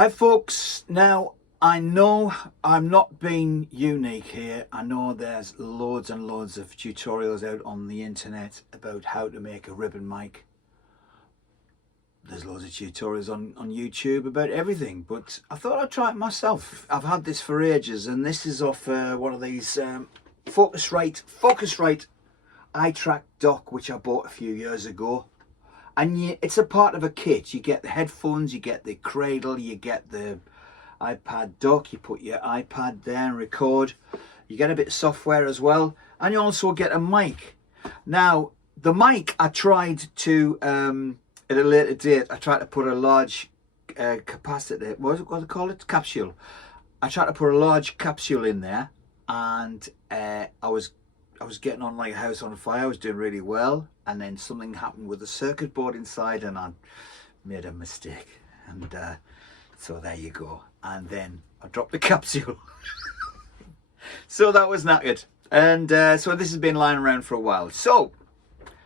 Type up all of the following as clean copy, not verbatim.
Hi folks, now I know I'm not being unique here. I know there's loads and loads of tutorials out on the internet about how to make a ribbon mic. There's loads of tutorials on YouTube about everything, but I thought I'd try it myself. I've had this for ages, and this is off one of these Focusrite eye-track dock, which I bought a few years ago. And it's a part of a kit. You get the headphones, you get the cradle, you get the iPad dock, you put your iPad there and record. You get a bit of software as well, and you also get a mic. Now, the mic I tried to, at a later date, I tried to put a large capacitor, what do they call it? Capsule. I tried to put a large capsule in there, and I was getting on like a house on fire. I was doing really well, and then something happened with the circuit board inside, and I made a mistake, and so there you go. And then I dropped the capsule. So that was knackered, and so this has been lying around for a while. So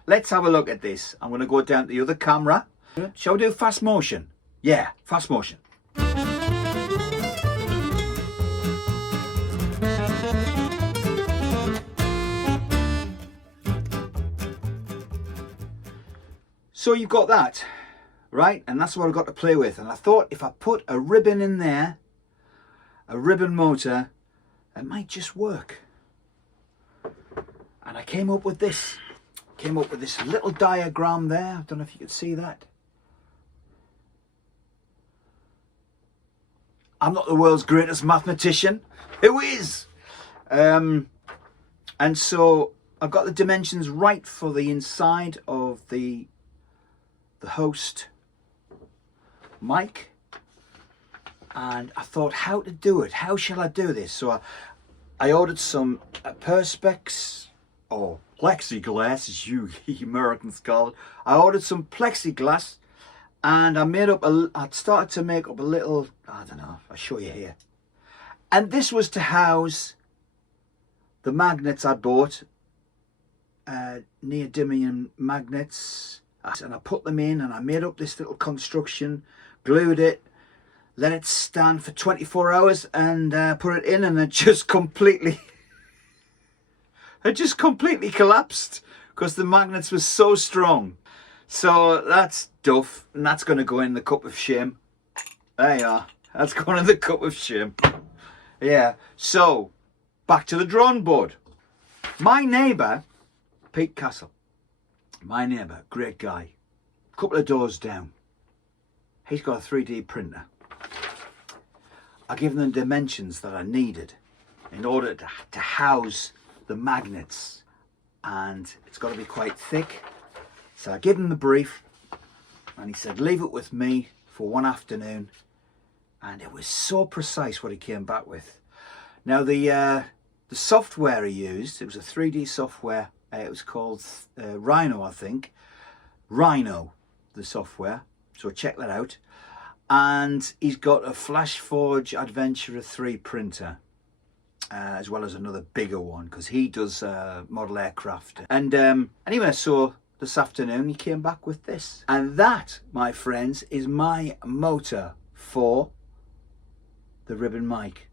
let's have a look at this. I'm going to go down to the other camera. Shall we do fast motion? Yeah, fast motion. So you've got that, right? And that's what I've got to play with. And I thought if I put a ribbon in there, a ribbon motor, it might just work. And I came up with this. Came up with this little diagram there. I don't know if you could see that. I'm not the world's greatest mathematician. Who is? And so I've got the dimensions right for the inside of the host mic, and I thought how to do it. How shall I do this? So I ordered some perspex, or plexiglass as you Americans call it. I ordered some plexiglass, and I started to make up a little, I don't know, I'll show you here. And this was to house the magnets I bought, neodymium magnets. And I put them in, and I made up this little construction, glued it, let it stand for 24 hours, and put it in, and it just completely collapsed because the magnets were so strong. So that's duff, and that's going to go in the cup of shame. There you are. That's going in the cup of shame. Yeah. So back to the drawing board. My neighbour, Pete Castle. My neighbour, great guy, a couple of doors down. He's got a 3D printer. I gave him the dimensions that I needed in order to house the magnets. And it's got to be quite thick. So I gave him the brief, and he said, leave it with me for one afternoon. And it was so precise what he came back with. Now the software he used, it was a 3D software. It was called Rhino, I think. Rhino, the software. So check that out. And he's got a FlashForge Adventurer 3 printer, as well as another bigger one, because he does model aircraft. And anyway, so this afternoon he came back with this. And that, my friends, is my motor for the ribbon mic.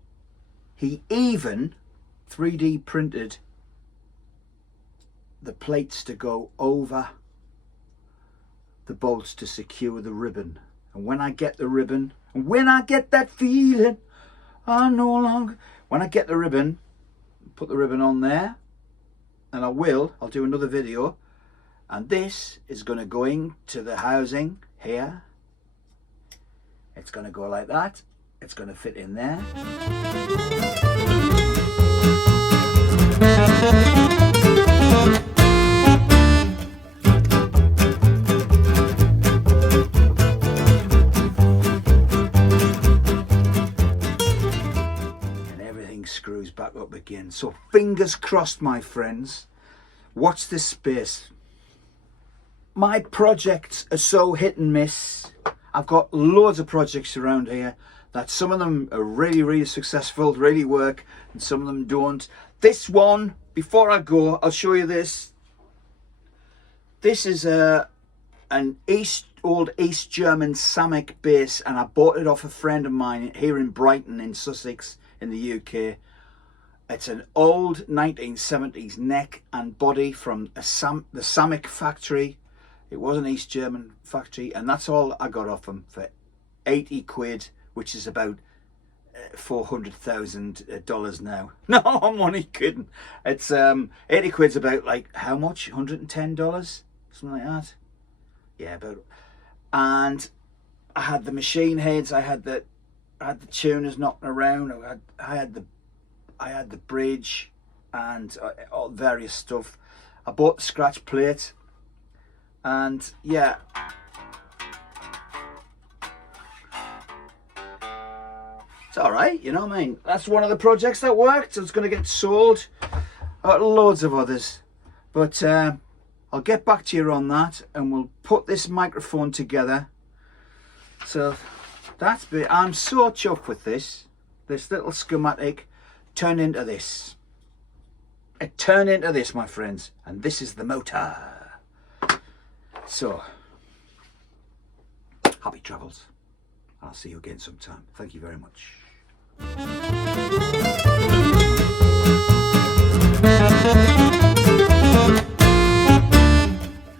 He even 3D printed the plates to go over the bolts to secure the ribbon. And when I get the ribbon, and when I get that feeling, I no longer, when I get the ribbon, put the ribbon on there, and I'll do another video, and this is going to go into the housing here. It's going to go like that. It's going to fit in there. Screws back up again. So fingers crossed, my friends. Watch this space. My projects are so hit and miss. I've got loads of projects around here that some of them are really successful, really work, and some of them don't. This one, before I go, I'll show you this. This is an East old East German Samick bass, and I bought it off a friend of mine here in Brighton in Sussex in the UK. It's an old 1970s neck and body from the Samick factory. It was an East German factory, and that's all I got off them for 80 quid, which is about $400,000 now. No, I'm only kidding. It's 80 quid's about, like, how much? $110? Something like that. Yeah, about. And I had the machine heads, I had the tuners knocking around, I had the bridge and all various stuff. I bought the scratch plate, and yeah, it's all right, you know what I mean? That's one of the projects that worked. It's going to get sold. I've got loads of others, but I'll get back to you on that, and we'll put this microphone together. So that's it. I'm so chuffed with this. This little schematic turned into this. It turned into this, my friends, and this is the motor. So, happy travels. I'll see you again sometime. Thank you very much.